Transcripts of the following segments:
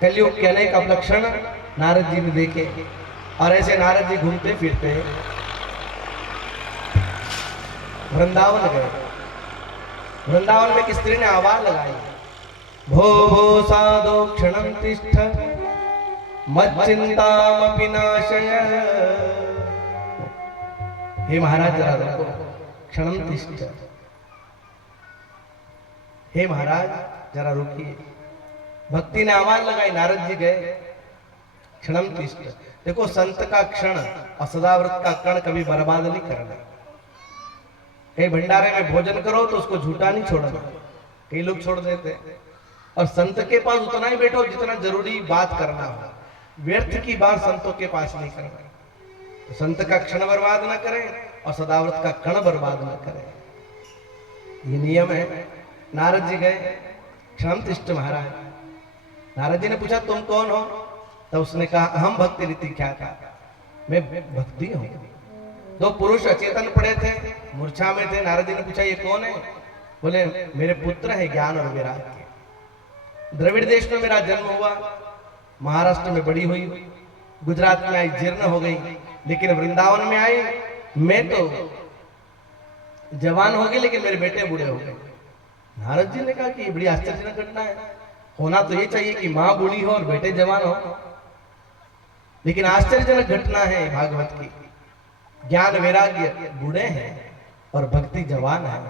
कलयुग के अनेक अपलक्षण नारद जी ने देखे और ऐसे नारद जी घूमते फिरते वृंदावन गए। वृंदावन में एक स्त्री ने आवाज लगाई, भो भो साधो क्षणं तिष्ठ मच्चिंतामपि नाशय। हे महाराज जरा रुको, क्षणं तिष्ठ। हे महाराज जरा रुकिए। भक्ति ने आवाज लगाई, नारद जी गए, क्षणं तिष्ठ। देखो संत का क्षण और सदाव्रत का कण कभी बर्बाद नहीं करना। कहीं भंडारे में भोजन करो तो उसको झूठा नहीं छोड़ना, कई लोग छोड़ देते। और संत के पास उतना ही बैठो जितना जरूरी बात करना हो, व्यर्थ की बात संतों के पास नहीं करना। तो संत का क्षण बर्बाद ना करें और सदाव्रत का कण बर्बाद ना करें, ये नियम है। नारद जी गए, क्षणं तिष्ठ महाराज। नारद जी ने पूछा तुम कौन हो? तो उसने कहा अहम भक्ति रीति क्या था, मैं भक्ति हूं। दो पुरुष अचेतन पड़े थे, मूर्छा में थे। नारद जी ने पूछा ये कौन है? बोले मेरे पुत्र है ज्ञान और वैराग्य। द्रविड़ देश में मेरा जन्म हुआ, महाराष्ट्र में बड़ी हुई, गुजरात में आई जीर्ण हो गई, लेकिन वृंदावन में आई मैं तो जवान हो गई लेकिन मेरे बेटे बूढ़े हो गए। नारद जी ने कहा कि ये बड़ी आश्चर्यजनक घटना है, होना तो ये चाहिए कि माँ बूढ़ी हो और बेटे जवान हो, लेकिन आश्चर्यजनक घटना है भागवत की। ज्ञान वैराग्य बूढ़े हैं और भक्ति जवान है।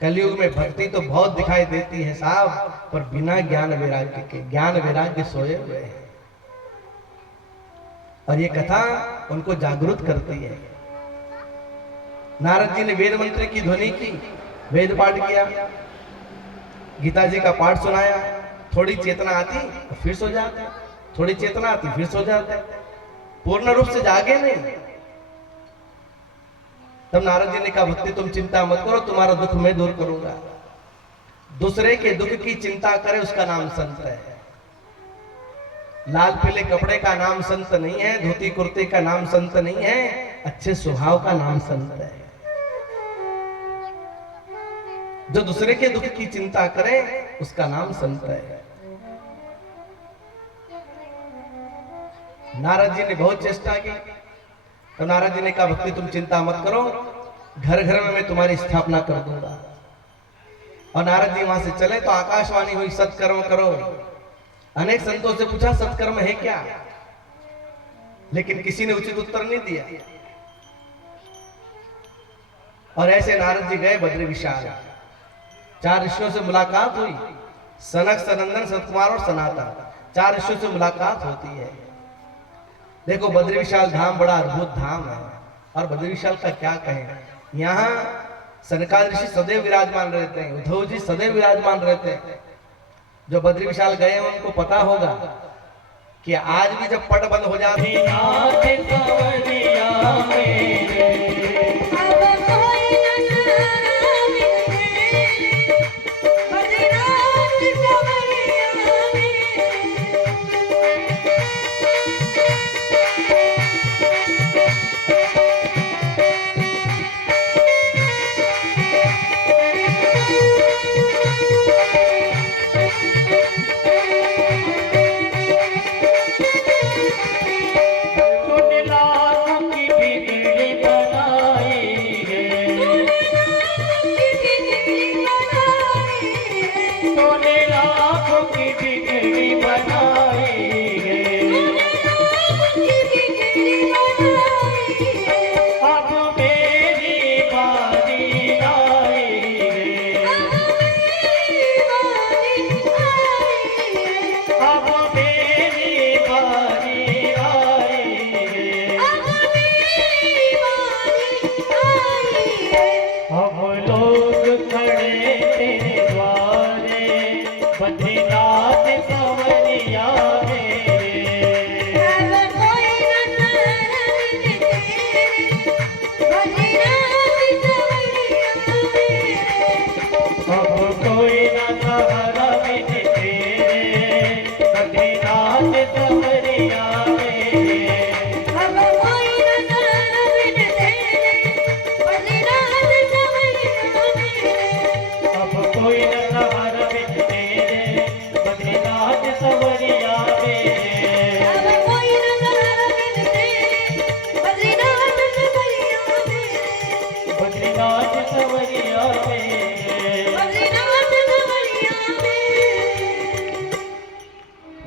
कलयुग में भक्ति तो बहुत दिखाई देती है साहब, पर बिना ज्ञान वैराग्य के। ज्ञान वैराग्य सोए हुए हैं और ये कथा उनको जागृत करती है। नारद जी ने वेद मंत्र की ध्वनि की, वेद पाठ किया, गीता जी का पाठ सुनाया। थोड़ी चेतना आती फिर सो जाते, थोड़ी चेतना आती फिर सो जाते, पूर्ण रूप से जागे नहीं। तब नारद जी ने कहा भक्ति तुम चिंता मत करो, तुम्हारा दुख मैं दूर करूंगा। दूसरे के दुख की चिंता करे उसका नाम संत है। लाल पीले कपड़े का नाम संत नहीं है, धोती कुर्ते का नाम संत नहीं है, अच्छे स्वभाव का नाम संत है। जो दूसरे के दुख की चिंता करे उसका नाम संत है। नारद जी ने बहुत चेष्टा की, तो नारद जी ने कहा भक्ति तुम चिंता मत करो, घर घर में मैं तुम्हारी स्थापना कर दूंगा। और नारद जी वहां से चले तो आकाशवाणी हुई सत्कर्म करो। अनेक संतों से पूछा सत्कर्म है क्या, लेकिन किसी ने उचित उत्तर नहीं दिया। और ऐसे नारद जी गए बद्री विशाल। 4 ऋषियों से मुलाकात हुई, सनक, सनंदन, सतकुमार और सनातन। 4 ऋषियों से मुलाकात होती है। देखो बद्री विशाल धाम बड़ा अद्भुत धाम है, और बद्री विशाल का क्या कहें। यहाँ सनकादिक ऋषि सदैव विराजमान रहते हैं, उद्धव जी सदैव विराजमान रहते हैं। जो बद्री विशाल गए हैं उनको पता होगा कि आज भी जब पट बंद हो जाती लाखों की बिजली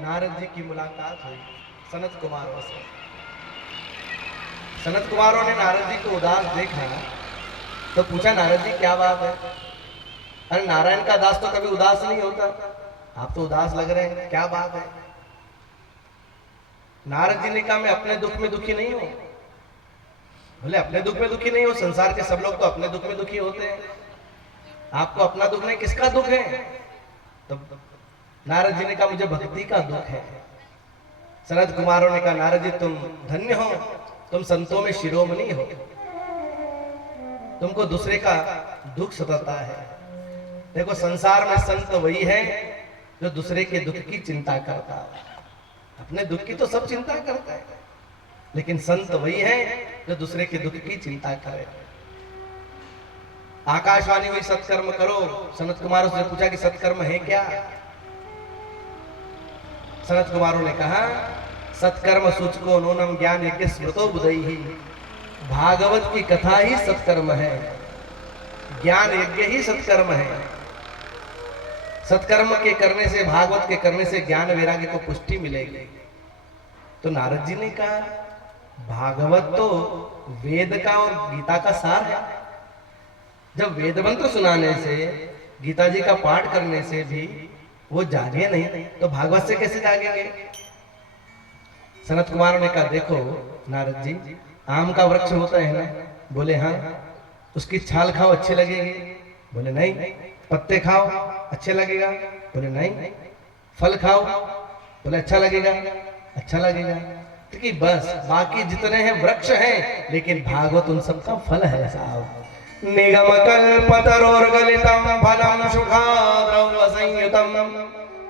नारद जी की मुलाकात हुई सनत कुमारों से। सनत कुमारों ने नारद जी को उदास देखा तो पूछा, नारद जी क्या बात है? अरे नारायण का दास तो कभी उदास नहीं होता, आप तो उदास लग रहे हैं, क्या बात है? नारद जी ने कहा, मैं अपने दुख में दुखी नहीं हूं। बोले अपने दुख में दुखी नहीं हो? संसार के सब लोग तो अपने दुख में दुखी होते हैं, आपको अपना दुख नहीं, किसका दुख है? तब नारद जी ने कहा, मुझे भक्ति का दुख है। सनत कुमारों ने कहा, नारद जी तुम धन्य हो, तुम संतों में शिरोमणि हो, तुमको दूसरे का दुख सताता है। देखो संसार में संत वही है जो दूसरे के दुख की चिंता करता है, अपने दुख की तो सब चिंता करता है, लेकिन संत वही है जो दूसरे के दुख की चिंता करे। आकाशवाणी हुई, सत्कर्म करो। सनत कुमारों से पूछा कि सत्कर्म है क्या? सनत कुमारों ने कहा, सत्कर्म सूचको नूनम ज्ञान यज्ञ स्मृतो बुधैहि। भागवत की कथा ही सत्कर्म है, ज्ञान यज्ञ ही सत्कर्म है। सत्कर्म के करने से, भागवत के करने से ज्ञान वैराग्य को पुष्टि मिलेगी। तो नारद जी ने कहा, भागवत तो वेद का और गीता का सार है। जब वेद मंत्र सुनाने से, गीता जी का पाठ करने से भी वो जागे नहीं, तो भागवत से कैसे जागेंगे? सनत कुमार ने कहा, देखो नारद जी, आम का वृक्ष होता है ना? बोले हाँ। उसकी छाल खाओ अच्छी लगेगी? बोले नहीं। पत्ते खाओ अच्छे लगेगा? बोले नहीं। फल खाओ? बोले अच्छा लगेगा? अच्छा लगेगा। कि बस बाकी जितने हैं वृक्ष हैं, लेकिन भागवत उन सबका फल है साहब। निगम कल्पतरोर्गलितं फलं सुखाद्रव संयुतं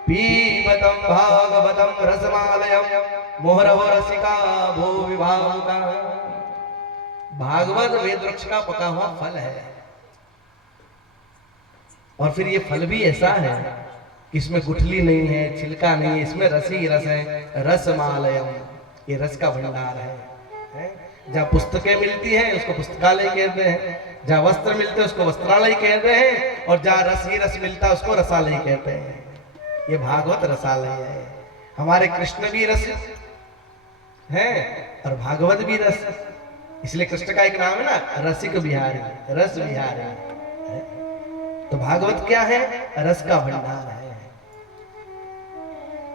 पीबतं भागवतं रसमालयं मुहुरहो रसिका भूवि भावुका। भागवत वेद वृक्ष का पका हुआ फल है, और फिर ये फल भी ऐसा है कि इसमें गुठली नहीं है, छिलका नहीं है, इसमें रस ही रस है। रसमालयम, ये रस का भंडार है। जहाँ पुस्तकें मिलती हैं उसको पुस्तकालय कहते हैं, जहाँ वस्त्र मिलते हैं उसको वस्त्रालय कहते हैं, और जहाँ रस ही रस मिलता है उसको रसालय कहते हैं। ये भागवत रसालय है। हमारे कृष्ण भी रस है और भागवत भी रस, इसलिए कृष्ण का एक नाम है ना, रसिक बिहारी, रस बिहारी। तो भागवत क्या है? रस का भंडार है।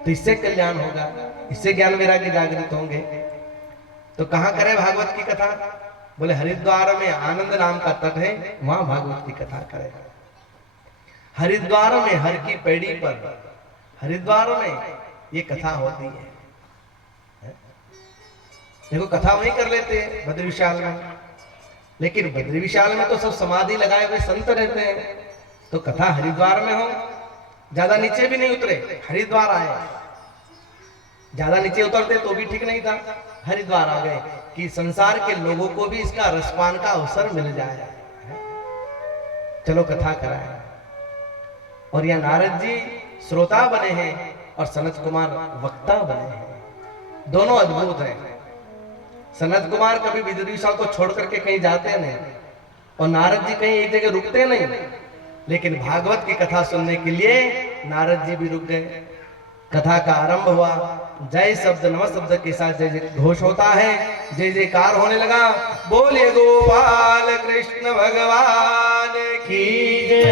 तो इससे कल्याण होगा, इससे ज्ञान वैराग्य जागृत होंगे। तो कहां करें भागवत की कथा? बोले हरिद्वार में आनंद नाम का तट है, वहां भागवत की कथा करें। हरिद्वार में हर की पैड़ी पर, हरिद्वार में ये कथा होती है। देखो कथा वहीं कर लेते हैं बद्री विशाल में, लेकिन बद्री विशाल में तो सब समाधि लगाए हुए संत रहते हैं। तो कथा हरिद्वार में हो, ज्यादा नीचे भी नहीं उतरे, हरिद्वार आए। ज्यादा नीचे उतरते तो भी ठीक नहीं था, हरिद्वार आ गए कि संसार के लोगों को भी इसका रसपान का अवसर मिल जाए। चलो कथा कराए। और यह नारद जी श्रोता बने हैं और सनत कुमार वक्ता बने हैं। दोनों अद्भुत हैं। सनत कुमार कभी बद्री विशाल को छोड़ करके कहीं जाते नहीं, और नारद जी कहीं एक जगह रुकते नहीं, लेकिन भागवत की कथा सुनने के लिए नारद जी भी रुक गए। कथा का आरंभ हुआ, जय शब्द नम शब्द के साथ जय जय घोष होता है, जय जयकार होने लगा। बोले गोपाल कृष्ण भगवान की जय,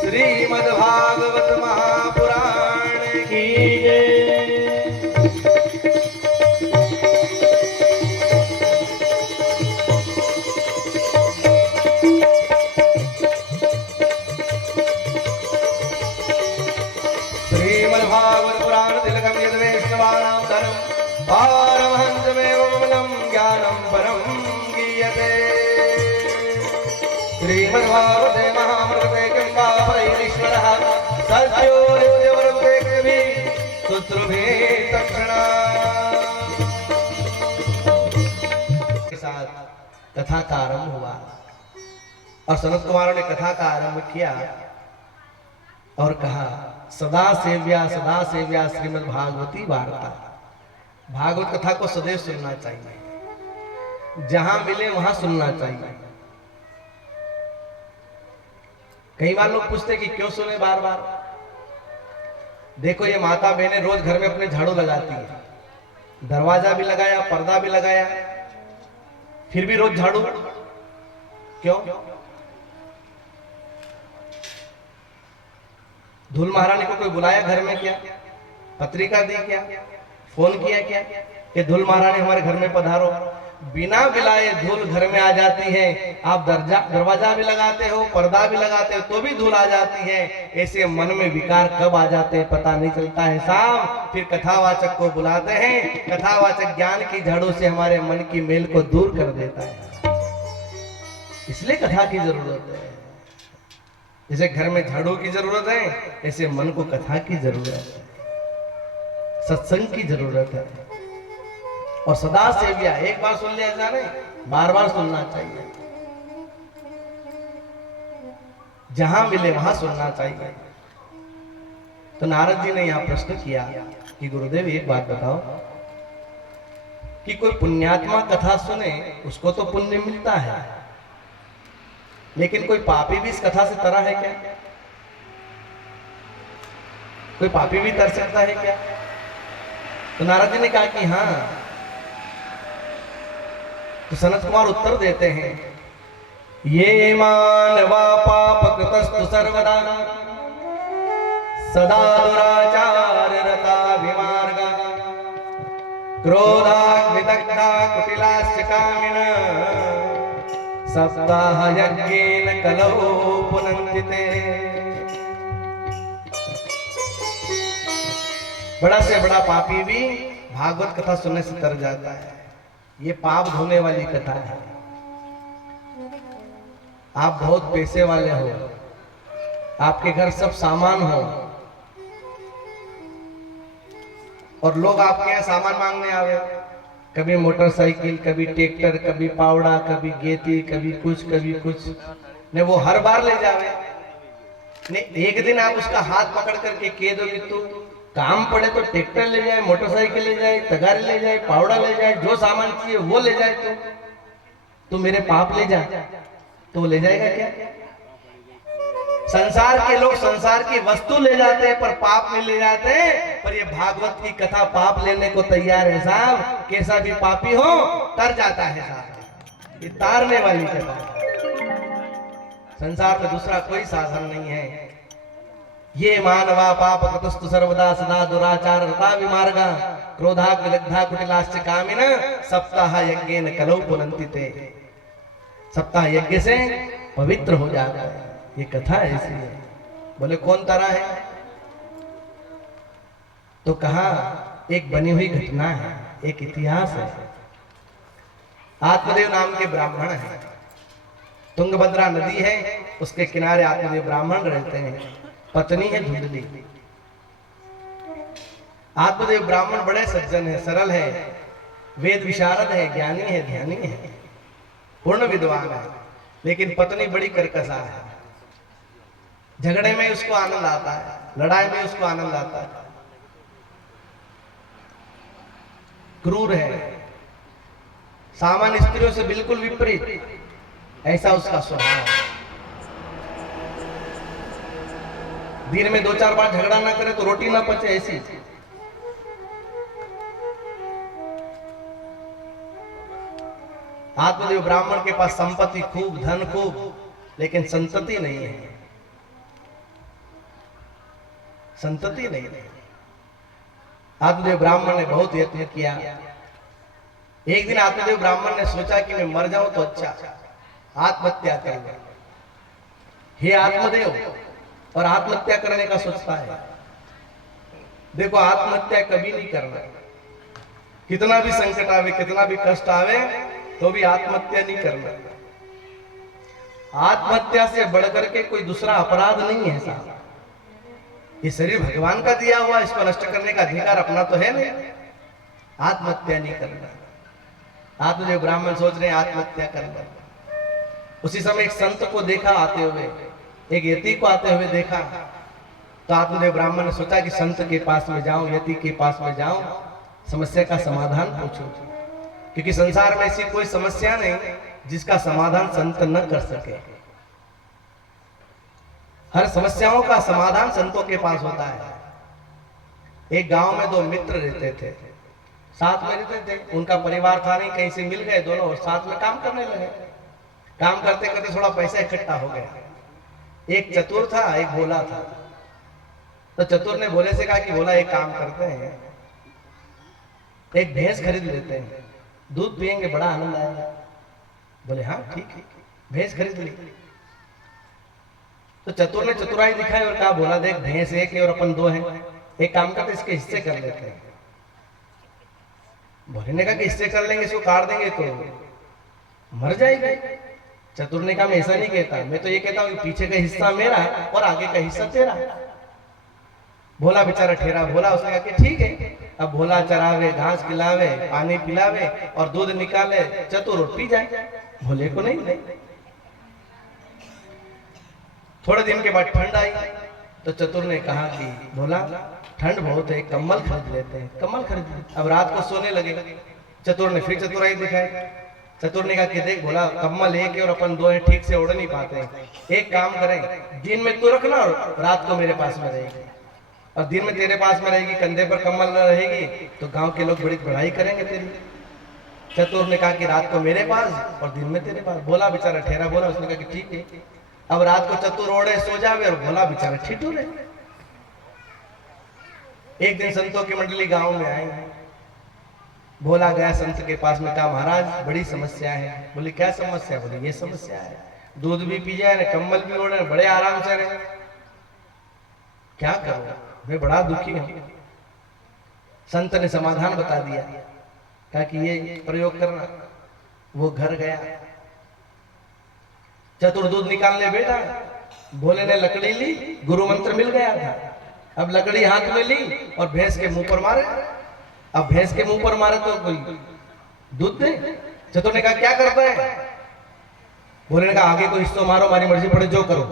श्रीमद् भागवत महापुराण की जय। भागवत पुराण तिलकम यद वैष्णवानां धर्म पारमहंसमेवं ज्ञानं परं गीयते। श्रीमद्भागवते महामृते किं वा परैरीश्वरः सत्यो नित्यवर्ते कवि सुश्रुभे तक्षणा। के साथ कथा का आरंभ हुआ और सनत कुमारों ने कथा का आरंभ किया और कहा, सदा सेव्या श्रीमद् भागवती वार्ता। भागवत कथा को सदैव सुनना चाहिए, जहां मिले वहां सुनना चाहिए। कई बार लोग पूछते कि क्यों सुने बार बार, देखो ये माता बहनें रोज घर में अपने झाड़ू लगाती है, दरवाजा भी लगाया, पर्दा भी लगाया, फिर भी रोज झाड़ू क्यों? धूल महारानी को कोई बुलाया घर में क्या? पत्रिका दी क्या? फोन किया क्या कि धूल महारानी हमारे घर में पधारो? बिना बुलाए धूल घर में आ जाती है। आप दरवाजा भी लगाते हो, पर्दा भी लगाते हो, तो भी धूल आ जाती है। ऐसे मन में विकार कब आ जाते हैं पता नहीं चलता है साहब। फिर कथावाचक को बुलाते हैं, कथावाचक ज्ञान की झाड़ू से हमारे मन की मेल को दूर कर देता है। इसलिए कथा की जरूरत है। जैसे घर में झाड़ू की जरूरत है, ऐसे मन को कथा की जरूरत है, सत्संग की जरूरत है। और सदा सेव्या, एक बार सुन लिया ऐसा नहीं, बार बार सुनना चाहिए। जहां मिले वहां सुनना चाहिए। तो नारद जी ने यहां प्रश्न किया कि गुरुदेव एक बात बताओ कि कोई पुण्यात्मा कथा सुने उसको तो पुण्य मिलता है, लेकिन कोई पापी भी इस कथा से तरा है क्या? कोई पापी भी तर सकता है क्या? तो नारद जी ने कहा कि हाँ। तो सनत कुमार उत्तर देते हैं, ये मानवा पाप कृतस्तु सर्वदा सदा दुराचार रता विमार्गा क्रोधाग्निदग्धा कुटिलाश्च कामिना सप्ताह यज्ञेन कलौ पुनन्ति ते। बड़ा से बड़ा पापी भी भागवत कथा सुनने से तर जाता है। ये पाप धोने वाली कथा है। आप बहुत पैसे वाले हो, आपके घर सब सामान हो, और लोग आपके यहाँ सामान मांगने आवे, कभी मोटरसाइकिल, कभी ट्रैक्टर, कभी पावड़ा, कभी गेती, कभी कुछ ने वो हर बार ले जावे ने। एक दिन आप उसका हाथ पकड़ करके कह दो कि तू काम पड़े तो ट्रैक्टर ले जाए, मोटरसाइकिल ले जाए, तगारी ले जाए, पावड़ा ले जाए, जो सामान चाहिए वो ले जाए, तो मेरे पाप ले जा, तो ले जाएगा क्या? संसार के लोग संसार की वस्तु ले जाते हैं पर पाप नहीं ले जाते। पर ये भागवत की कथा पाप लेने को तैयार है साहब। कैसा भी पापी हो तर जाता है साहब। ये तारने वाली कथा है। संसार में दूसरा कोई साधन नहीं है। ये मानवा पाप कृतस्तु सर्वदा सदा दुराचार रता विमार्गा क्रोधाग्निदग्धा कुटिलाश्च कामिना सप्ताह यज्ञेन कलौ पुनन्ति ते। सप्ताह यज्ञ से पवित्र हो जाता है। ये कथा ऐसी है। बोले कौन तरा है? तो कहा एक बनी हुई घटना है, एक इतिहास है। आत्मदेव नाम के ब्राह्मण है, तुंगभद्रा नदी है, उसके किनारे आत्मदेव ब्राह्मण रहते हैं। पत्नी है धुंधली। आत्मदेव ब्राह्मण बड़े सज्जन है, सरल है, वेद विशारद है, ज्ञानी है, ध्यानी है, पूर्ण विद्वान है। लेकिन पत्नी बड़ी कर्कशा है। झगड़े में उसको आनंद आता है, लड़ाई में उसको आनंद आता है, क्रूर है, सामान्य स्त्रियों से बिल्कुल विपरीत, ऐसा उसका स्वभाव है। दिन में 2-4 बार झगड़ा ना करे तो रोटी ना पचे, ऐसी। आत्मदेव ब्राह्मण के पास संपत्ति खूब, धन खूब, लेकिन संतति नहीं है। संतति नहीं है। आत्मदेव ब्राह्मण ने बहुत यत्न किया। एक दिन आत्मदेव ब्राह्मण ने सोचा कि मैं मर जाऊं तो अच्छा, आत्महत्या कर लूं। हे आत्मदेव, और आत्महत्या करने का सोचता है। देखो आत्महत्या कभी नहीं करना। कितना भी संकट आवे, कितना भी कष्ट आवे, तो भी आत्महत्या नहीं करना। आत्महत्या से बढ़कर के कोई दूसरा अपराध नहीं है साहब। ये शरीर भगवान का दिया हुआ, इसको नष्ट करने का अधिकार अपना तो है नहीं। आत्महत्या नहीं करना। आत्मदेव ब्राह्मण सोच रहे हैं आत्महत्या करना। उसी समय एक संत को देखा आते हुए, एक यति को आते हुए देखा। तो आत्मदेव ब्राह्मण ने सोचा कि संत के पास में जाऊं, यति के पास में जाऊं, समस्या का समाधान पूछूं, क्योंकि संसार में ऐसी कोई समस्या नहीं जिसका समाधान संत न कर सके। हर समस्याओं का समाधान संतों के पास होता है। एक गांव में दो मित्र रहते थे, साथ में रहते थे। उनका परिवार था नहीं, कहीं से मिल गए दोनों और साथ में काम करने लगे। काम करते करते थोड़ा पैसा इकट्ठा हो गया। एक चतुर था, एक भोला था। तो चतुर ने भोले से कहा कि भोला एक काम करते हैं, एक भैंस खरीद लेते हैं, दूध पियेंगे, बड़ा आनंद आएगा। बोले हाँ ठीक है, भैंस खरीद ली। तो चतुर ने चतुराई दिखाई और कहा भोला देख भैंस एक है और अपन दो हैं, एक काम करते इसके हिस्से कर लेते हैं। भोले ने कहा कि हिस्से कर लेंगे, इसको काट देंगे तो मर जाएगी। चतुर ने कहा मैं ऐसा नहीं कहता, मैं तो ये कहता हूँ कि पीछे का हिस्सा मेरा और आगे का हिस्सा तेरा। भोला बेचारा ठहरा। भोला उसने कहा कि ठीक है। अब भोला चरावे, घास खिलावे, पानी पिलावे और दूध निकाले, चतुर और पी जाए। भोले को नहीं। थोड़े दिन के बाद ठंड आई तो चतुर ने कहा कि भोला ठंड बहुत है, कम्बल खरीद लेते हैं। कम्बल खरीद ले। अब रात को सोने लगे। चतुर ने फिर चतुराई दिखाई। चतुर ने कहा कि देख भोला कम्बल एक है और अपन दो हैं, ठीक से ओढ़ नहीं पाते। एक काम करें, दिन में तू रखना और रात को मेरे पास में रहेगी। और दिन में तेरे पास में रहेगी, कंधे पर कम्बल न रहेगी तो गांव के लोग बड़ी बढ़ाई करेंगे तेरी। चतुर ने कहा कि रात को मेरे पास और दिन में तेरे पास। भोला बेचारा ठहरा। बोला उसने कहा कि ठीक है। अब रात को चतुर ओढ़े सो जावे और भोला बेचारा ठिठुरे। एक दिन संतों की मंडली गांव में आई। भोला गया संत के पास में, कहा महाराज बड़ी समस्या है। बोले क्या समस्या? बोले ये समस्या है, दूध भी पी जाए, कम्बल भी ओढ़े, बड़े आराम से रहे, क्या करूं, मैं बड़ा दुखी हूं। संत ने समाधान बता दिया, कहा कि ये प्रयोग करना। वो घर गया, चतुर दूध निकालने बैठा। भोले ने लकड़ी ली, गुरु मंत्र मिल गया था। अब लकड़ी हाथ में ली और भैंस के मुंह पर मारे। अब भैंस के मुंह पर मारे तो कोई दूध दे। चतुर ने कहा क्या करता है? भोले ने कहा आगे को हिस्सों मारो, हमारी मर्जी पड़े जो करो,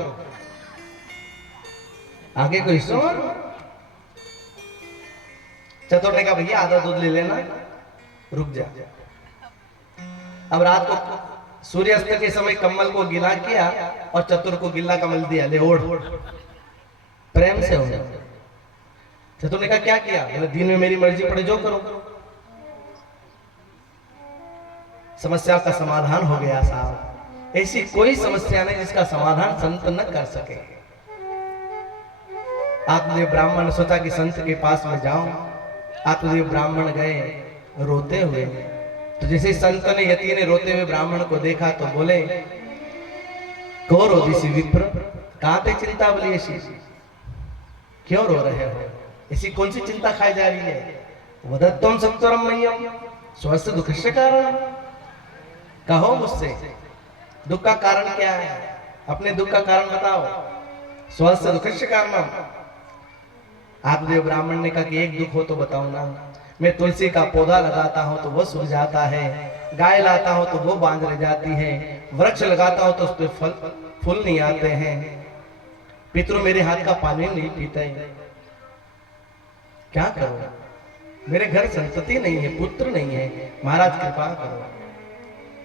आगे को हिस्सों मारो। चतुर ने कहा भैया आधा दूध ले लेना, रुक जा। अब रात को सूर्यास्त के समय कम्बल को गिला किया और चतुर को गिल्ला कमल दिया, ले ओढ़, प्रेम से हो। चतुर ने कहा क्या किया? बोले दिन में मेरी मर्जी पड़े जो करो। समस्या का समाधान हो गया साहब। ऐसी कोई समस्या नहीं जिसका समाधान संत न कर सके। आत्मदेव ब्राह्मण ने सोचा कि संत के पास में जाऊं। आत्मदेव ब्राह्मण गए रोते हुए। तो जैसे संत ने यति ने रोते हुए ब्राह्मण को देखा तो बोले को रोदिसी विप्र, कहां पे चिंता बोली ऐसी, क्यों रो रहे हो? ऐसी कौन सी चिंता खाई जा रही है? वदत्तम सत्वरम मह्यम स्वस्थ दुख से कारण, कहो मुझसे दुख का कारण क्या है, अपने दुख का कारण बताओ। स्वस्थ दुख से कारण। आत्मदेव ब्राह्मण ने कहा कि एक दुख हो तो बताओ ना। मैं तुलसी का पौधा लगाता हूं तो वो सूख जाता है, गाय लाता हूं तो वो बांझ रह जाती है, वृक्ष लगाता हूं तो उस पर फूल नहीं आते हैं, पितृ मेरे हाथ का पानी नहीं पीते, क्या करो? मेरे घर संतति नहीं है, पुत्र नहीं है, महाराज कृपा करो।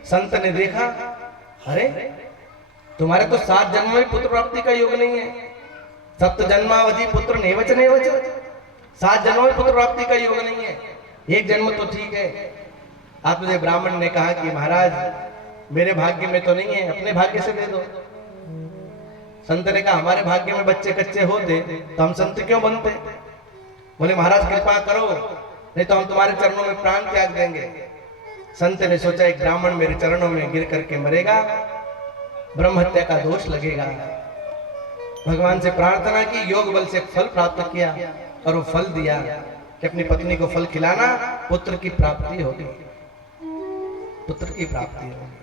संत ने देखा अरे तुम्हारे तो 7 जन्म में पुत्र प्राप्ति का योग नहीं है। सप्त जन्मावधि पुत्र नेवच नेवच, 7 जन्म में पुत्र प्राप्ति का योग नहीं है, एक जन्म तो ठीक है। आत्मदेव ब्राह्मण ने कहा कि महाराज मेरे भाग्य में तो नहीं है, अपने भाग्य से दे दो। संत ने कहा हमारे भाग्य में बच्चे कच्चे होते तो हम संत क्यों बनते? बोले महाराज कृपा करो, नहीं तो हम तुम्हारे चरणों में प्राण त्याग देंगे। संत ने सोचा एक ब्राह्मण मेरे चरणों में गिर करके मरेगा, ब्रह्म हत्या का दोष लगेगा। भगवान से प्रार्थना की, योग बल से फल प्राप्त किया और वो फल दिया कि अपनी पत्नी को फल खिलाना, पुत्र की प्राप्ति होगी, पुत्र की प्राप्ति होगी।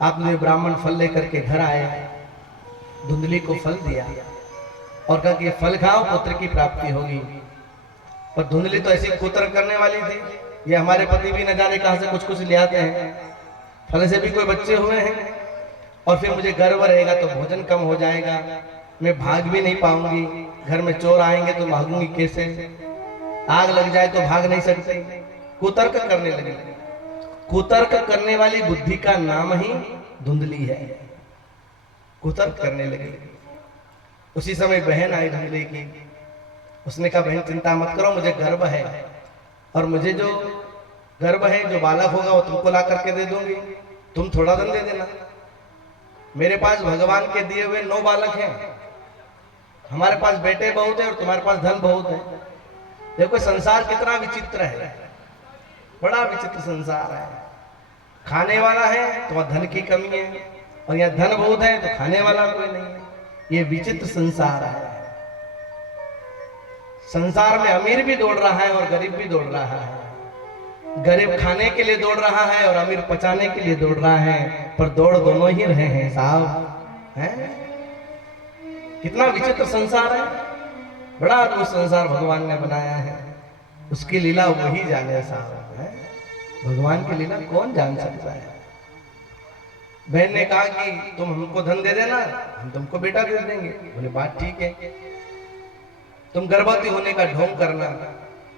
आपने ब्राह्मण फल लेकर के घर आए, धुंधली को फल दिया और कहा कि फल खाओ पुत्र की प्राप्ति होगी। और धुंधली तो ऐसी कुतर करने वाली थी, ये हमारे पति भी न जाने कहां से कुछ कुछ ले आते हैं, फल से भी कोई बच्चे हुए हैं और फिर मुझे गर्व रहेगा तो भोजन कम हो जाएगा, मैं भाग भी नहीं पाऊंगी, घर में चोर आएंगे तो भागूंगी कैसे, आग लग जाए तो भाग नहीं सकते। कुतर्क करने लगे। कुतर्क करने वाली बुद्धि का नाम ही धुंधली है, कुतर्क करने लगे। उसी समय बहन आई धुंधली की, उसने कहा बहन चिंता मत करो, मुझे गर्व है, और मुझे जो गर्व है, जो बालक होगा वो तुमको ला करके दे दूंगी, तुम थोड़ा धन दे देना। मेरे पास भगवान के दिए हुए 9 बालक हैं, हमारे पास बेटे बहुत है और तुम्हारे पास धन बहुत है। देखो संसार कितना विचित्र है, बड़ा विचित्र संसार है। खाने वाला है तो वहां धन की कमी है, और यहाँ धन बहुत है तो खाने वाला कोई नहीं है। ये विचित्र संसार है। संसार में अमीर भी दौड़ रहा है और गरीब भी दौड़ रहा है। गरीब खाने के लिए दौड़ रहा है और अमीर पचाने के लिए दौड़ रहा है, पर दौड़ दोनों ही रहे हैं साहब। हैं? कितना विचित्र संसार है, बड़ा अद्भुत संसार भगवान ने बनाया है। उसकी लीला वही जाने साहब है। भगवान की लीला कौन जान सकता है। बहन ने कहा कि तुम हमको धन दे देना, हम तुमको बेटा दे देंगे। बोले बात ठीक है, तुम गर्भवती होने का ढोंग करना।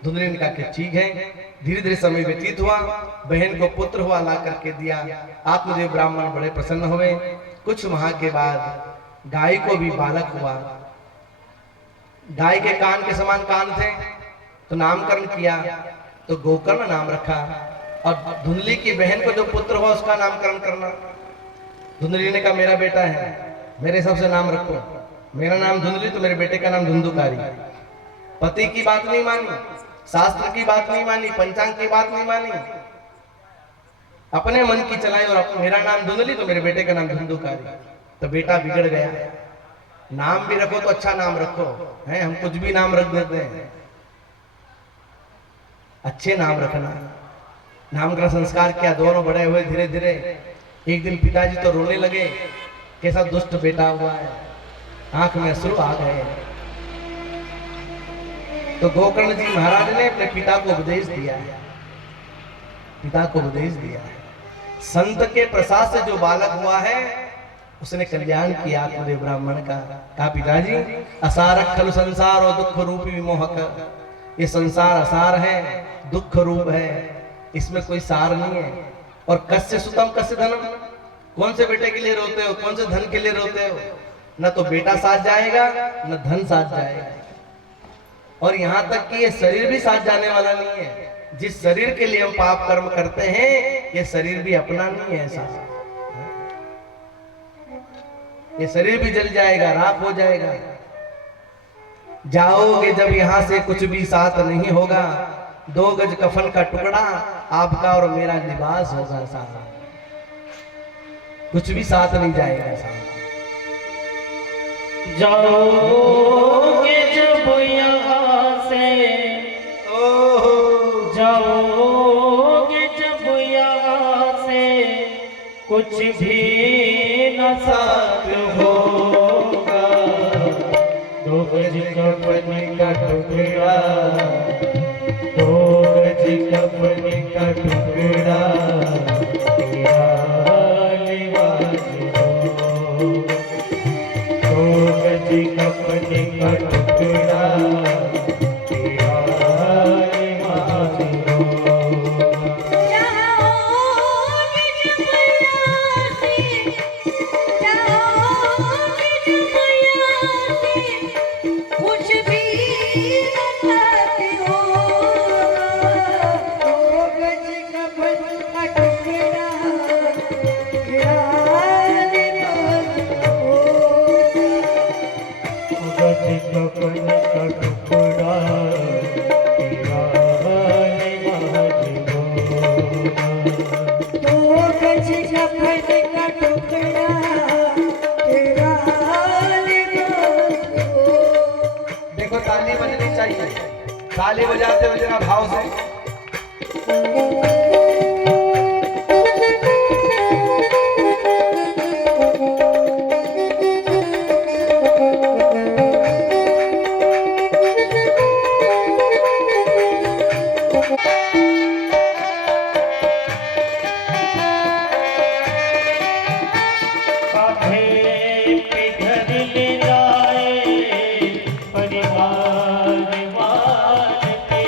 धुंधली ने कहा कि ठीक है। धीरे धीरे समय व्यतीत हुआ, बहन को पुत्र हुआ, ला करके दिया। आत्मदेव ब्राह्मण बड़े प्रसन्न हुए। कुछ माह के बाद गाय को भी बालक हुआ। गाय के कान के समान कान थे, तो नामकरण किया, तो गोकर्ण नाम रखा। और धुंधली की बहन को जो पुत्र हुआ उसका नामकरण करना। धुंधली ने कहा मेरा बेटा है, मेरे हिसाब से नाम रखो। मेरा नाम धुंधली तो मेरे बेटे का नाम धुंधुकारी। पति की बात नहीं मानी, शास्त्र की बात नहीं मानी, पंचांग की बात नहीं मानी, अपने मन की चलाई। और मेरा नाम धुंधली तो मेरे बेटे का नाम धुंधुकारी। तो बेटा बिगड़ गया। नाम भी रखो तो अच्छा नाम रखो, है हम कुछ भी नाम रख देते हैं। अच्छे नाम रखना। नामकरण संस्कार किया, दोनों बड़े हुए धीरे धीरे। एक दिन पिताजी तो रोने लगे, कैसा दुष्ट बेटा हुआ है, आंख में अश्रु आ गए। तो गोकर्ण जी महाराज ने अपने पिता को उपदेश दिया है, पिता को उपदेश दिया है। संत के प्रसाद से जो बालक हुआ है उसने कल्याण किया आत्मदेव ब्राह्मण का। कहा पिताजी असारक खलु संसार और दुख रूपी विमोहक। ये संसार असार है, दुख रूप है, इसमें कोई सार नहीं है। और कस्य सुतम कस्य धनम, कौन से बेटे के लिए रोते हो, कौन से धन के लिए रोते हो। न तो बेटा साथ जाएगा न धन साथ जाएगा। और यहाँ तक कि ये शरीर भी साथ जाने वाला नहीं है। जिस शरीर के लिए हम पाप कर्म करते हैं ये शरीर भी अपना नहीं है। ऐसा ये शरीर भी जल जाएगा, राख हो जाएगा। जाओगे जब यहाँ से कुछ भी साथ नहीं होगा, 2 गज कफन का टुकड़ा आपका और मेरा लिबास होगा साथ, कुछ भी साथ नहीं जाएगा साथ। जाओगे जब यहाँ से, जाओगे जब यहाँ से, कुछ भी न साथ होगा। 2 गज कफन का टुकड़ा, 2 गज कफन का टुकड़ा, तेरा लिबास हो। 2 गज कफन का टुकड़ा, तेरा लिबास हो। देखो ताली बजनी चाहिए, ताली बजाते हुए जरा भाव से। परिवार वाल के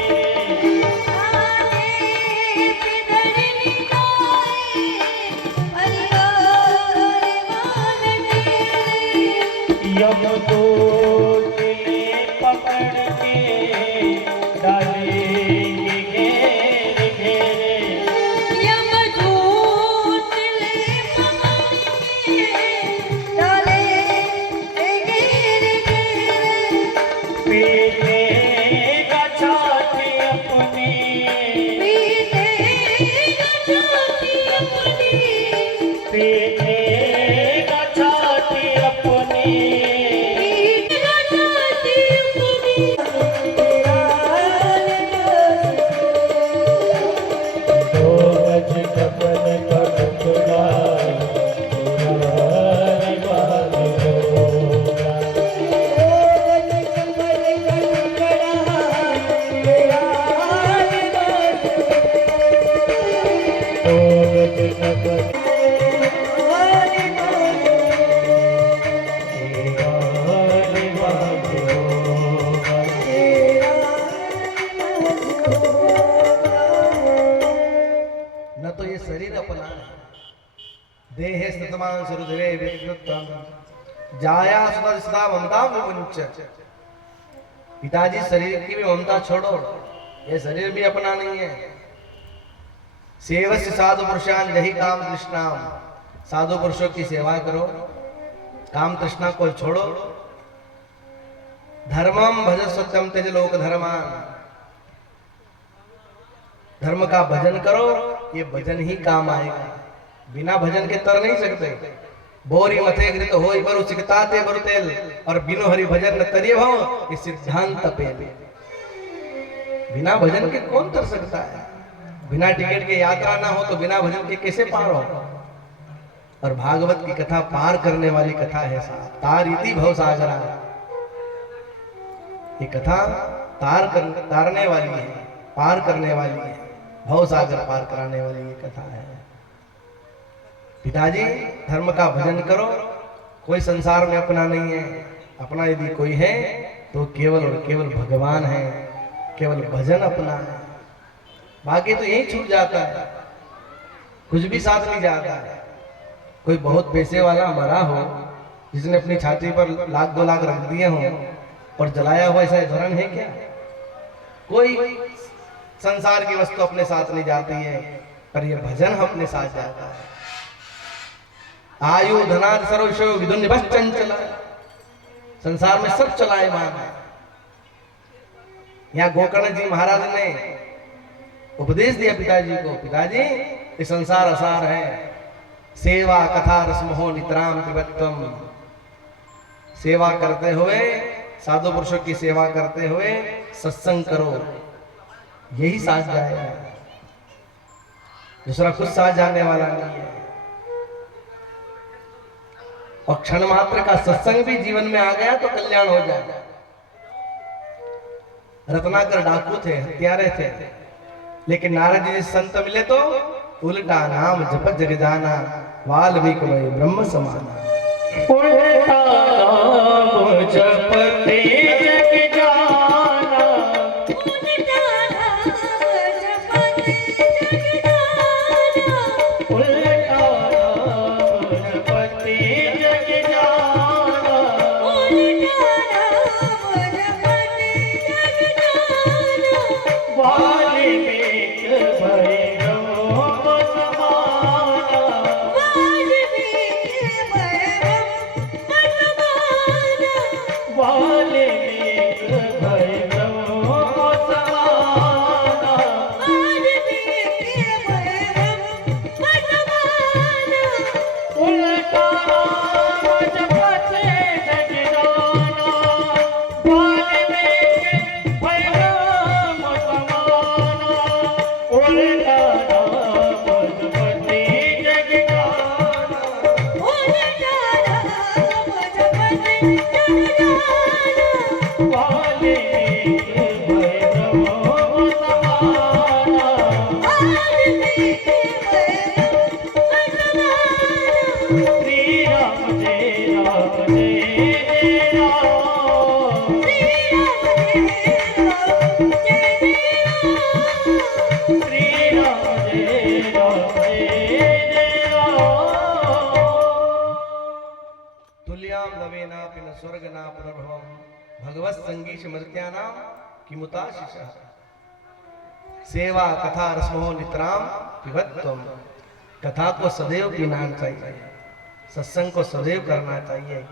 देहे स्ततमान सुरुधिरे विकृतम जाया सुधा सदा ममता विमुंच। पिताजी शरीर की भी ममता छोड़ो, ये शरीर भी अपना नहीं है। सेवस्य साधु पुरुषान यही काम तृष्णाम, साधु पुरुषों की सेवा करो, काम तृष्णा को छोड़ो। धर्मम भज सत्यम तेज लोक धर्मान, धर्म का भजन करो, ये भजन ही काम आएगा। बिना भजन के तर नहीं सकते। बोरी मथे घृत होई बरु सिकताते बरु तेल, और बिनु हरि भजन न तरिय भव, ये सिद्धांत पेल। बिना भजन के कौन तर सकता है? बिना टिकट के यात्रा ना हो तो बिना भजन के कैसे पार हो? और भागवत की कथा पार करने वाली कथा है साहब। तारीति भव सागरा, ये कथा तारने वाली है, पार करने वाली है, भव सागर पार कराने वाली ये कथा है। पिताजी धर्म का भजन करो, कोई संसार में अपना नहीं है। अपना यदि कोई है तो केवल और केवल भगवान है, केवल भजन अपना है। बाकी तो यही छूट जाता है, कुछ भी साथ नहीं जाता है। कोई बहुत पैसे वाला मरा हो, जिसने अपनी छाती पर 1,00,000 2 लाख रख दिए हो और जलाया हुआ, ऐसा धर्म है क्या? कोई संसार की वस्तु अपने साथ नहीं जाती है, पर यह भजन अपने साथ जाता है। आयु धनाद सर्वशो विदुन्य बस चंचल, संसार में सब चलायमान है। यहाँ गोकर्ण जी महाराज ने उपदेश दिया पिताजी को, पिताजी ये संसार असार है, सेवा कथा रसमोह नितराम पिबत्वम। सेवा करते हुए, साधु पुरुषों की सेवा करते हुए सत्संग करो, यही साथ जाएगा। दूसरा कुछ साथ जाने वाला नहीं है। और क्षण मात्र का सत्संग भी जीवन में आ गया तो कल्याण हो जाएगा। रत्नाकर डाकू थे, हत्यारे थे, लेकिन नारद जी संत मिले तो उल्टा नाम जपत जग जाना, वाल्मीकि में ब्रह्म समाना। उल्टा नाम जपते जग जाना, उल्टा नाम जपते जग जाना, वाल्मीकि भय ब्रह्म समाना, वाल्मीकि भय ब्रह्म समाना। उल्टा नाम जपते जग जाना, वाल्मीकि भय ब्रह्म समाना। उल्टा नाम जपते जग जाना, वाल्मीकि भय ब्रह्म समाना। श्री राम जय राम जय राम, श्री राम जय राम जय राम। तुल्याम नवेना पिन स्वर्ग ना पुनर्भवम, भगवत संगीश मृत्यानाम किमुताशिषः। सेवा कथा रसमोह नितराम पिबत्वम, कथा को सदैव पीना चाहिए, सत्संग को सदैव करना चाहिए।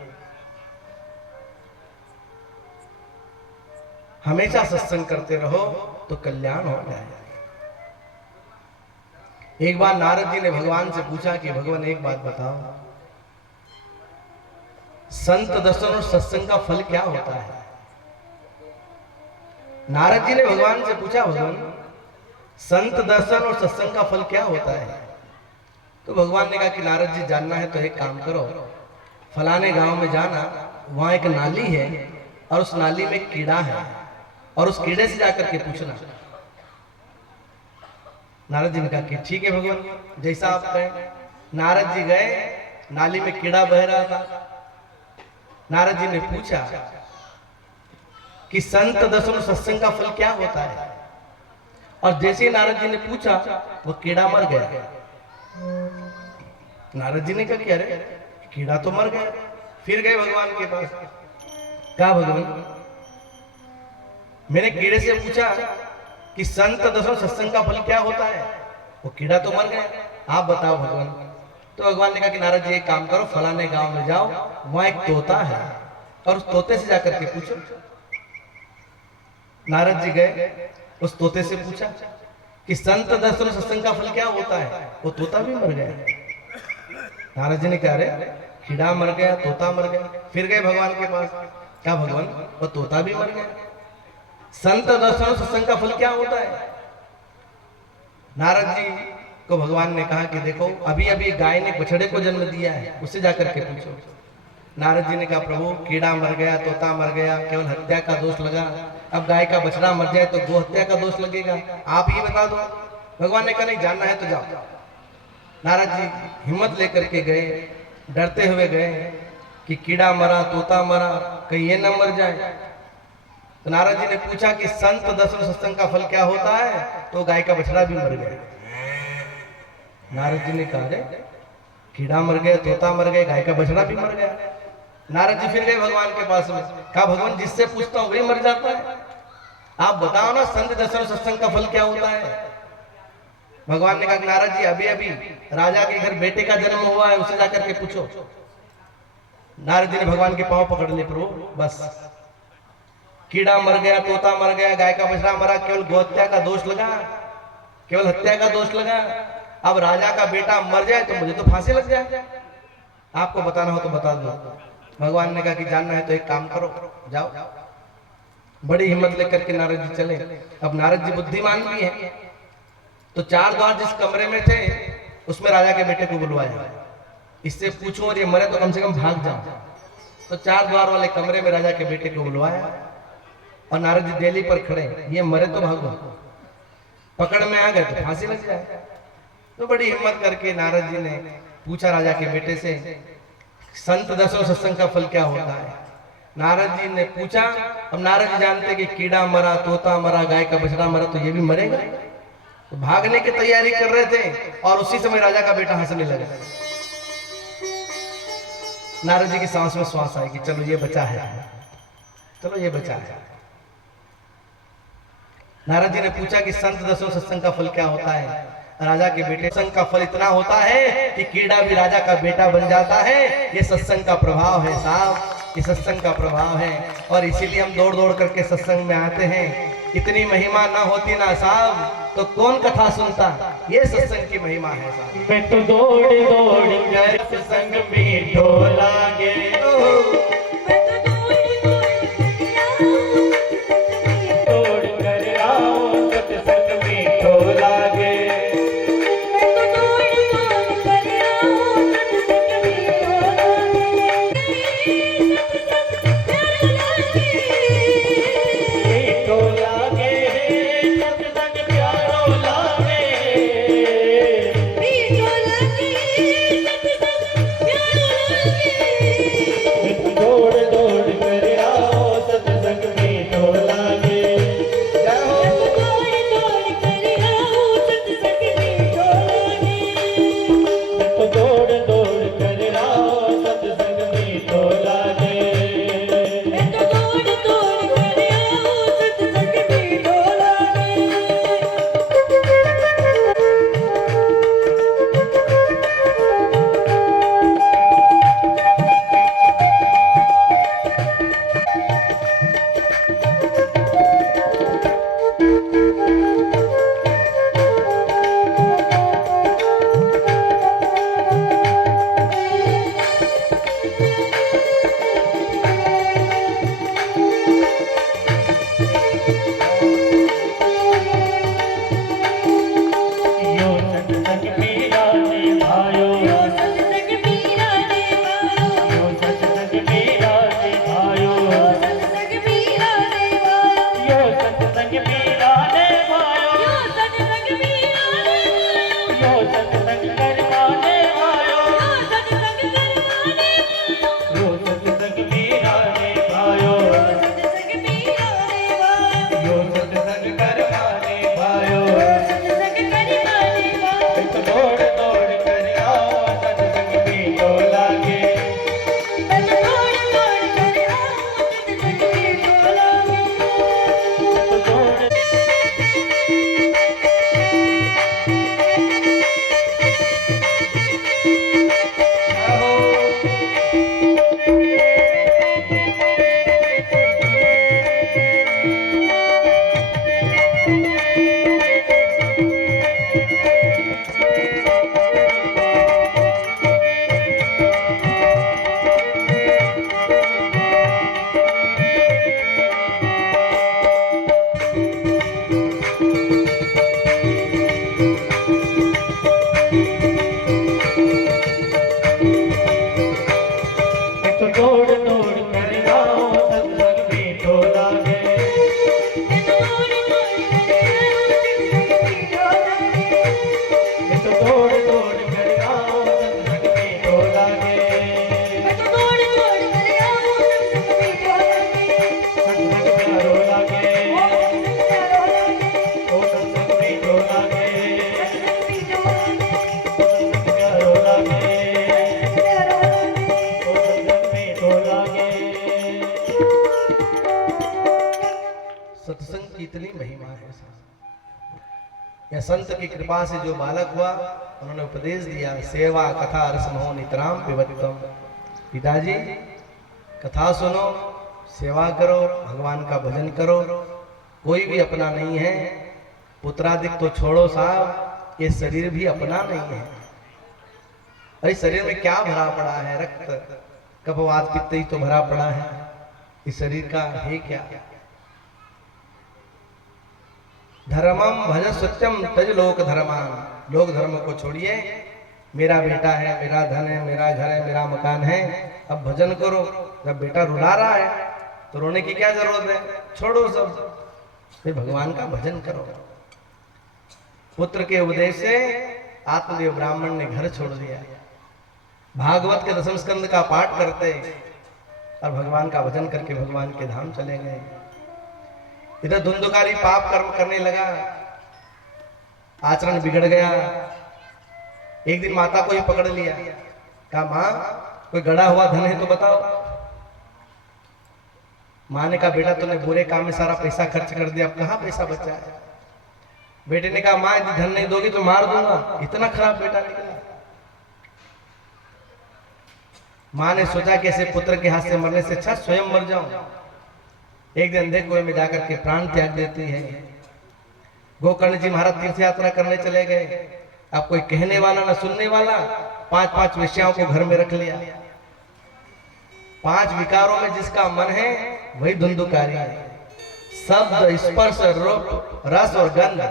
हमेशा सत्संग करते रहो तो कल्याण हो जाएगा। एक बार नारद जी ने भगवान से पूछा कि भगवान एक बात बताओ, संत दर्शन और सत्संग का फल क्या होता है? नारद जी ने भगवान से पूछा, भगवान संत दर्शन और सत्संग का फल क्या होता है? तो भगवान ने कहा कि नारद जी जानना है तो एक काम करो, फलाने गांव में जाना, वहां एक नाली है और उस नाली में कीड़ा है, और उस कीड़े से जाकर के पूछना। नारद जी ने कहा कि ठीक है भगवान, जैसा आप कहें। नारद जी गए, नाली में कीड़ा बह रहा था। नारद जी ने पूछा कि संत दर्शन और सत्संग का फल क्या होता है? और जैसे ही नारद जी ने पूछा, वो कीड़ा मर गया। नारद जी ने कहा कि अरे कीड़ा तो मर गया। फिर गए भगवान के पास, कहा भगवान मैंने कीड़े से पूछा कि संत दसों सत्संग का फल क्या होता है, वो कीड़ा तो मर गया, आप बताओ भगवान। तो भगवान ने कहा कि नारद जी एक काम करो, फलाने गांव में जाओ, वहां एक तोता है और उस तोते से जाकर के पूछो। नारद जी गए, उस तोते से पूछा कि संत दसों सत्संग का फल क्या होता है, वो तोता भी मर गया। नारद जी ने कहा अरे कीड़ा मर गया, तोता मर गया। फिर गए भगवान के पास, क्या भगवान वो तोता भी मर गया, संत दर्शन सत्संग का फल क्या होता है। नारद जी को भगवान ने कहा कि देखो अभी अभी गाय ने बछड़े को जन्म दिया है, उससे जाकर के पूछो। नारद जी ने कहा प्रभु कीड़ा मर गया, तोता मर गया, केवल हत्या का दोष लगा, अब गाय का बछड़ा मर जाए तो गो हत्या का दोष लगेगा, आप ही बता दो। भगवान ने कहा नहीं जानना है तो जाओ। नारद जी हिम्मत लेकर के गए, डरते हुए गए कि कीड़ा मरा, तोता मरा, कहीं ये न मर जाए। तो नारद जी ने पूछा कि संत दर्शन सत्संग का फल क्या होता है, तो गाय का बछड़ा भी मर गया। नारद जी ने कहा रे कीड़ा मर गया, तोता मर गया, गाय का बछड़ा भी मर गया। नारद जी फिर गए भगवान के पास में, कहा भगवान जिससे पूछता हूँ वही मर जाता है, आप बताओ ना संत दर्शन सत्संग का फल क्या होता है। भगवान ने कहा नारद जी अभी अभी राजा के घर बेटे का जन्म हुआ है, उसे जाकर के पूछो। नारद जी ने भगवान के पांव पकड़ लिए, प्रभु बस कीड़ा मर गया, तोता मर गया, गाय का बछड़ा मरा, केवल गोहत्या का दोष लगा, केवल हत्या का दोष लगा, अब राजा का बेटा मर जाए तो मुझे तो फांसी लग जाए, आपको बताना हो तो बता दो। भगवान ने कहा कि जानना है तो एक काम करो, जाओ। बड़ी हिम्मत लेकर के नारद जी चले। अब नारद जी बुद्धिमान भी है, तो चार द्वार जिस कमरे में थे उसमें राजा के बेटे को बुलवाया, इससे पूछो और ये मरे तो कम से कम भाग जाओ। तो चार द्वार वाले कमरे में राजा के बेटे को बुलवाया और नारद जी देली पर खड़े, ये मरे तो भागो, पकड़ में आ गए तो फांसी लग जाए। तो बड़ी हिम्मत करके नारद जी ने पूछा राजा के बेटे से संत दर्शन सत्संग का फल क्या होता है। नारद जी ने पूछा, अब नारद जी जानते कि कीड़ा मरा, तोता मरा, गाय का बछड़ा मरा, तो ये भी मरेगा। तो भागने की तैयारी कर रहे थे और उसी समय राजा का बेटा हंसने लगा। नारद जी की सांस में श्वास आई कि चलो ये बचा है, चलो ये बचा है। नारद जी ने पूछा कि संत दर्शन सत्संग का फल क्या होता है। राजा के बेटे सत्संग का फल इतना होता है कि कीड़ा भी राजा का बेटा बन जाता है। ये सत्संग का प्रभाव है साहब, ये सत्संग का प्रभाव है, और इसीलिए हम दौड़ दौड़ करके सत्संग में आते हैं। इतनी महिमा ना होती ना साहब तो कौन कथा सुनता, ये सत्संग की महिमा है साहब। मैं तो दौड़ दौड़ कर सत्संग में ढोला गे, दौड़ कर आओ सत्संग में ढोला गे, है। या संत की कृपा से जो बालक हुआ उन्होंने उपदेश दिया, सेवा कथा रसमो नितराम पिबत्तम। पिताजी कथा सुनो, सेवा करो, भगवान का भजन करो, कोई भी अपना नहीं है। पुत्रादिक तो छोड़ो साहब, ये शरीर भी अपना नहीं है। अरे शरीर में क्या भरा पड़ा है? रक्त कफवात पित्त ही तो भरा पड़ा है, इस शरीर का है क्या? धर्मम भज सत्यम तज लोक धर्मान। लोक धर्म को छोड़िए, मेरा बेटा है, मेरा धन है, मेरा घर है, मेरा मकान है, अब भजन करो। जब बेटा रुला रहा है तो रोने की क्या जरूरत है? छोड़ो सब, फिर भगवान का भजन करो। पुत्र के उपदेश से आत्मदेव ब्राह्मण ने घर छोड़ दिया, भागवत के 10वें स्कंद का पाठ करते और भगवान का भजन करके भगवान के धाम चले गए। इधर धुंधुकारी पाप कर्म करने लगा, आचरण बिगड़ गया। एक दिन माता को ही पकड़ लिया, कहा माँ कोई गड़ा हुआ धन है तो बताओ। माँ ने कहा बेटा तूने बुरे काम में सारा पैसा खर्च कर दिया, अब कहाँ पैसा बचा है? बेटे ने कहा माँ यदि धन नहीं दोगी तो मार दूंगा। इतना खराब बेटा निकला। माँ ने सोचा कि ऐसे पुत्र के हाथ से मरने से अच्छा स्वयं मर जाऊं। एक दिन अंधे कुएं में जाकर के प्राण त्याग देती है। गोकर्ण जी महाराज तीर्थ यात्रा करने चले गए। अब कोई कहने वाला ना सुनने वाला, 5-5 वेश्याओं को घर में रख लिया। 5 विकारों में जिसका मन है वही धुंधुकारी है। शब्द, स्पर्श, रूप, रस और गंध,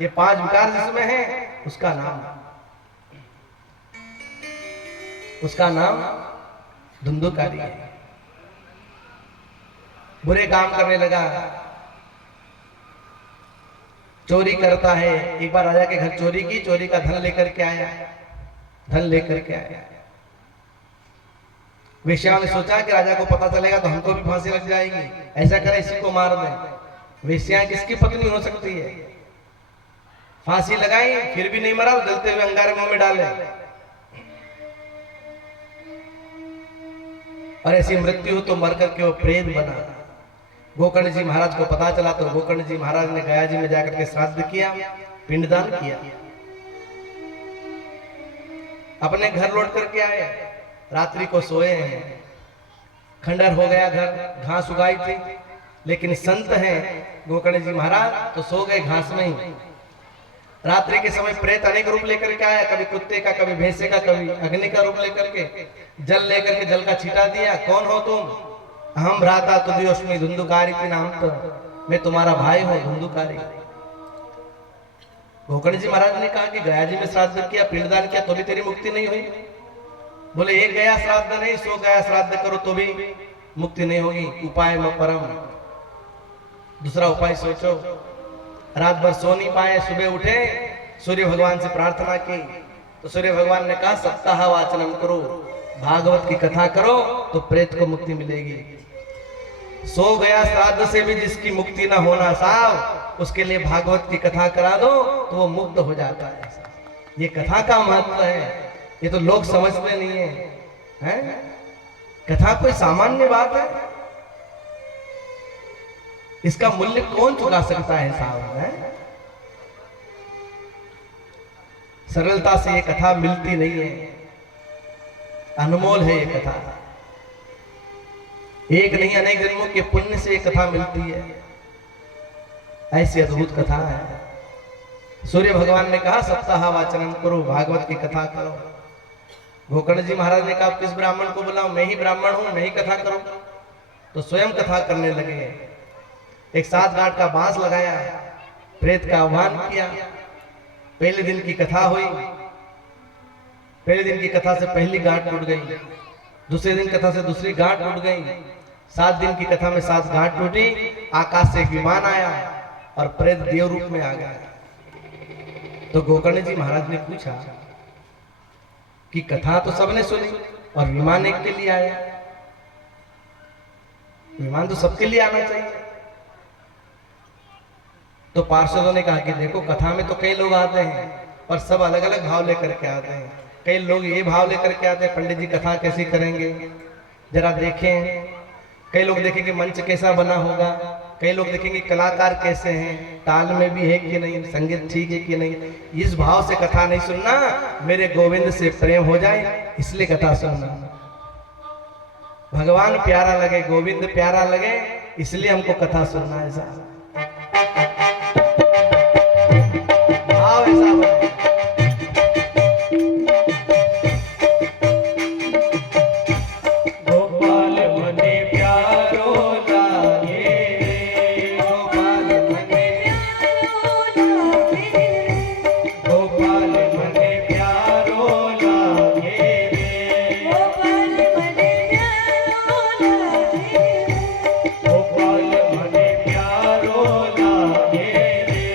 ये 5 विकार जिसमें है उसका नाम धुंधुकारी है। बुरे काम करने लगा, चोरी करता है। एक बार राजा के घर चोरी की, चोरी का धन लेकर के आया। वेश्याओं ने सोचा कि राजा को पता चलेगा तो हमको भी फांसी लग जाएगी, ऐसा करें इसी को मार दें। वेश्याएं किसकी पत्नी हो सकती है? फांसी लगाई, फिर भी नहीं मरा, जलते हुए अंगारे मुंह में डाले और ऐसी मृत्यु हो तो मर करके वो प्रेत बना। गोकर्ण जी महाराज को पता चला तो गोकर्ण जी महाराज ने गया जी में जाकर के श्राद्ध किया, पिंडदान किया। अपने घर लौट करके आए, रात्रि को सोए हैं। खंडर हो गया घर, घास उगाई थी, लेकिन संत हैं गोकर्ण जी महाराज तो सो गए घास में ही। रात्रि के समय प्रेत अनेक रूप लेकर के आया, कभी कुत्ते का, कभी भैंसे का, कभी अग्नि का रूप लेकर के, जल लेकर के जल का छींटा दिया। कौन हो तुम? हम भ्राता तुद्योष्मी धुंधुकारी के नाम पर, मैं तुम्हारा भाई हूं धुंधुकारी। गोकर्ण जी महाराज ने कहा कि गया जी में श्राद्ध किया, पिंडदान किया तो भी तेरी मुक्ति नहीं हुई। बोले एक गया श्राद्ध नहीं, 100 गया श्राद्ध करो तो भी मुक्ति नहीं होगी। उपाय में परम, दूसरा उपाय सोचो। रात भर सो नहीं पाए, सुबह उठे, सूर्य भगवान से प्रार्थना की तो सूर्य भगवान ने कहा सप्ताह वाचनम करो, भागवत की कथा करो तो प्रेत को मुक्ति मिलेगी। सो गया श्राद्ध से भी जिसकी मुक्ति ना होना साहब, उसके लिए भागवत की कथा करा दो तो वो मुक्त हो जाता है। ये कथा का महत्व है, ये तो लोग समझते नहीं है? कथा कोई सामान्य बात है? इसका मूल्य कौन चुका सकता है साहब? सरलता से ये कथा मिलती नहीं है, अनमोल है ये कथा। एक नहीं अनेक जन्मों के पुण्य से ये कथा मिलती है। ऐसी अद्भुत कथा है। सूर्य भगवान ने कहा सप्ताह वाचनम करो, भागवत की कथा करो। गोकर्ण जी महाराज ने कहा किस ब्राह्मण को बुलाऊं? मैं ही ब्राह्मण हूं, मैं ही कथा करूं। तो स्वयं कथा करने लगे। एक 7 गांठ का बांस लगाया, प्रेत का आह्वान किया। पहले दिन की कथा हुई, पहले दिन की कथा से पहली गांठ टूट गई, दूसरे दिन कथा से दूसरी गांठ टूट गई, 7 दिन की कथा में 7 गांठ टूटी। आकाश से एक विमान आया और प्रेत देव रूप में आ गया। तो गोकर्ण जी महाराज ने पूछा कि कथा तो सबने सुनी और विमान एक के लिए आया, विमान तो सबके लिए आना चाहिए। तो पार्षदों ने कहा कि देखो कथा में तो कई लोग आते हैं और सब अलग अलग भाव लेकर के आते हैं। कई लोग ये भाव लेकर के आते हैं पंडित जी कथा कैसी करेंगे, जरा देखें। कई लोग देखें कि मंच कैसा बना होगा, कई लोग देखेंगे कलाकार कैसे हैं, ताल में भी है कि नहीं, संगीत ठीक है कि नहीं। इस भाव से कथा नहीं सुनना, मेरे गोविंद से प्रेम हो जाए इसलिए कथा सुनना। भगवान प्यारा लगे, गोविंद प्यारा लगे, इसलिए हमको कथा सुनना। ऐसा भाव ऐसा बने। गोपाल मने प्यारो लागे रे, गोपाल मने गोपाल मने प्यारो लागे रे, गोपाल मने प्यारो लागे रे।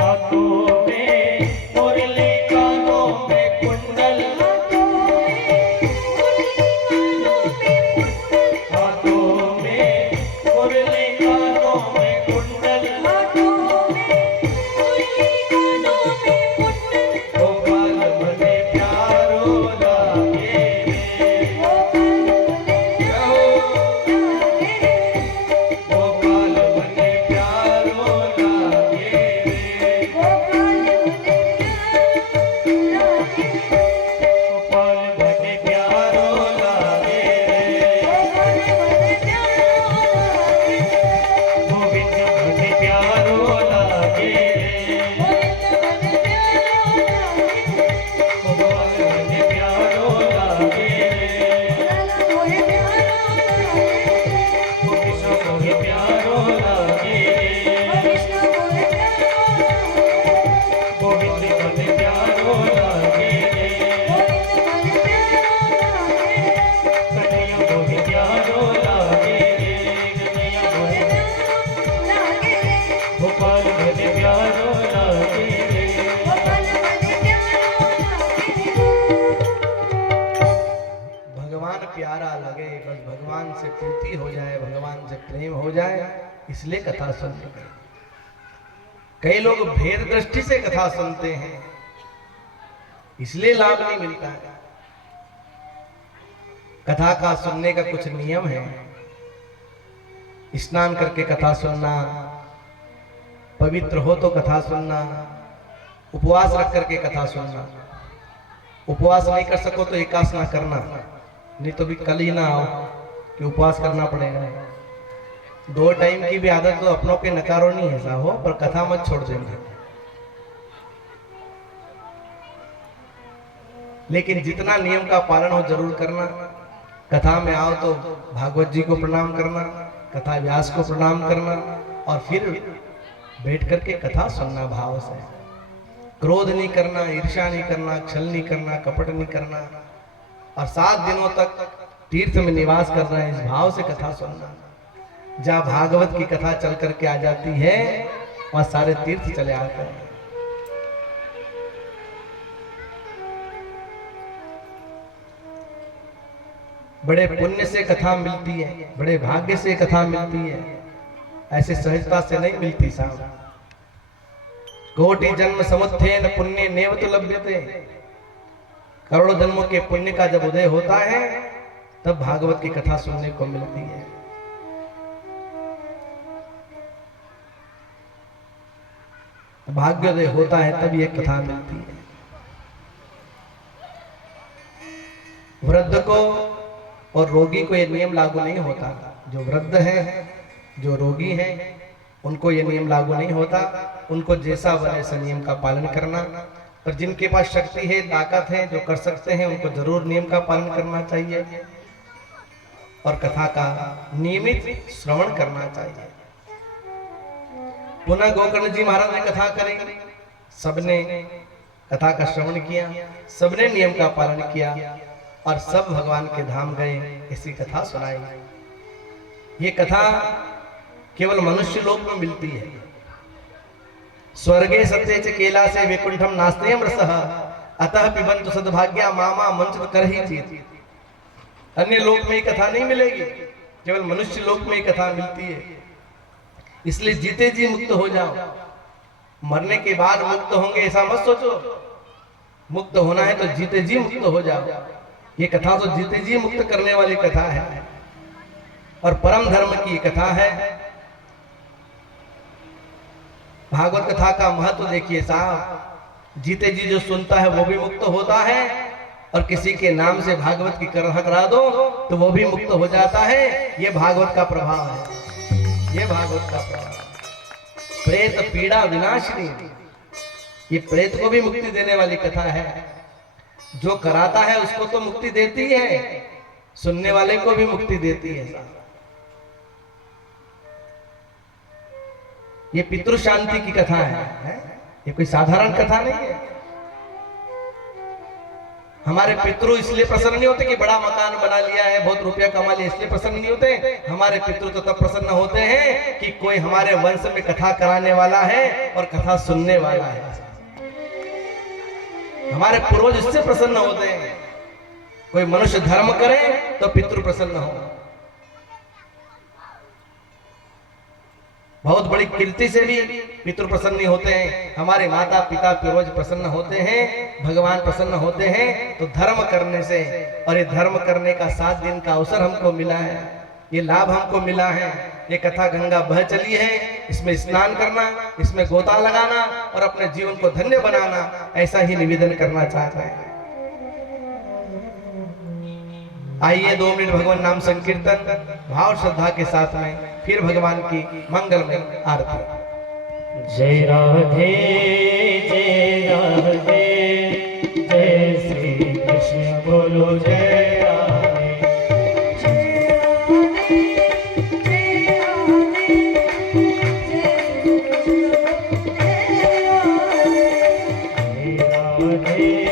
हाथों में मुरली, कानों में कुंडल, हाथों में मुरली, कानों में कुंडल, गोपाल मने प्यारो लागे रे, गोपाल मने प्यारो लागे रे, गोपाल मने प्यारो लागे रे, गोविंद मने प्यारो लागे रे, गोपाल मने प्यारो लागे रे, कृष्ण मोहे प्यारो लागे रे, गोविंद मने प्यारो लागे रे, कन्हैया मोहे प्यारो लागे रे, कन्हैया मोहे, गोपाल मने प्यारो लागे रे। भगवान प्यारा लगे, बस भगवान से प्रीति हो जाए, भगवान से प्रेम हो जाए, इसलिए कथा सुनते हैं। कई लोग भेद दृष्टि से कथा सुनते हैं, इसलिए लाभ नहीं मिलता है। कथा का सुनने का कुछ नियम है। स्नान करके कथा सुनना, पवित्र हो तो कथा सुनना, उपवास रख करके कथा सुनना। उपवास नहीं कर सको तो एकासना करना, नहीं तो भी कल ही ना आओ कि उपवास करना पड़ेगा। 2 टाइम की भी आदत तो अपनों के नकारो नहीं ऐसा हो, पर कथा मत छोड़ देना। लेकिन जितना नियम का पालन हो जरूर करना। कथा में आओ तो भागवत जी को प्रणाम करना, कथा व्यास को प्रणाम करना, और फिर बैठ करके कथा सुनना भाव से। क्रोध नहीं करना, ईर्ष्या नहीं करना, छल नहीं करना, कपट नहीं करना, और 7 दिनों तक तीर्थ में निवास करना है, इस भाव से कथा सुनना। जहाँ भागवत की कथा चल करके आ जाती है, वहां सारे तीर्थ चले आते हैं। बड़े पुण्य से कथा मिलती है, बड़े भाग्य से कथा मिलती है, ऐसे सहजता से नहीं मिलती साहब। कोटि जन्म समुत्थेन पुण्य नेव तो लभ्यते। करोड़ों जन्मों के पुण्य का जब उदय होता है, तब भागवत की कथा सुनने को मिलती है। भाग्योदय होता है तब ये कथा मिलती है। वृद्ध को और रोगी को ये नियम लागू नहीं होता। जो वृद्ध है, जो रोगी है, उनको ये नियम लागू नहीं होता। उनको जैसा बने ऐसा नियम का पालन करना। पर जिनके पास शक्ति है, ताकत है, जो कर सकते हैं, उनको जरूर नियम का पालन करना चाहिए और कथा का नियमित श्रवण करना चाहिए। पुनः गोकर्ण जी महाराज ने कथा करेंगे, सबने कथा का श्रवण किया, सबने नियम का पालन किया और सब भगवान के धाम गए। ऐसी कथा सुनाई। ये कथा केवल मनुष्य लोक में मिलती है। स्वर्गे सत्ये च केला से वैकुंठम नास्तेयम रसः अतः पिबन्तु सद्भाग्या मामा मंचित कर ही चीत। अन्य लोक में ये कथा नहीं मिलेगी, केवल मनुष्य लोक में ये कथा मिलती है। इसलिए जीते जी मुक्त हो जाओ। मरने के बाद मुक्त होंगे ऐसा मत सोचो। मुक्त होना है तो जीते जी मुक्त हो जाओ। ये कथा तो जीते जी मुक्त करने वाली कथा है और परम धर्म की कथा है। भागवत कथा का महत्व देखिए साहब, जीते जी जो सुनता है वो भी मुक्त होता है और किसी के नाम से भागवत की करह करा दो तो वो भी मुक्त हो जाता है। ये भागवत का प्रभाव है, ये भागवत का प्रभाव। प्रेत पीड़ा विनाशिनी, ये प्रेत को भी मुक्ति देने वाली कथा है। जो कराता है उसको तो मुक्ति देती है, सुनने वाले को भी मुक्ति देती है। ये पितृ शांति की कथा है, ये कोई साधारण कथा नहीं है। हमारे पितृ इसलिए प्रसन्न नहीं होते कि बड़ा मकान बना लिया है, बहुत रुपया कमा लिया, इसलिए प्रसन्न नहीं होते। हमारे पितृ तो तब प्रसन्न होते हैं कि कोई हमारे वंश में कथा कराने वाला है और कथा सुनने वाला है। हमारे पूर्वज इससे प्रसन्न होते हैं। कोई मनुष्य धर्म करे तो पितृ प्रसन्न हो। बहुत बड़ी कीर्ति से भी पितृ प्रसन्न नहीं होते हैं। हमारे माता पिता पूर्वज प्रसन्न होते हैं, भगवान प्रसन्न होते हैं। तो धर्म करने से, और ये धर्म करने का 7 दिन का अवसर हमको मिला है, ये लाभ हमको मिला है। ये कथा गंगा बह चली है, इसमें स्नान करना, इसमें गोता लगाना और अपने जीवन को धन्य बनाना, ऐसा ही निवेदन करना चाहता है। आइए 2 मिनट भगवान नाम संकीर्तन भाव श्रद्धा के साथ में, फिर भगवान की मंगलमय आरती। जय राधे जय राधे, जय श्री कृष्ण बोलो जय राधे। जय राधे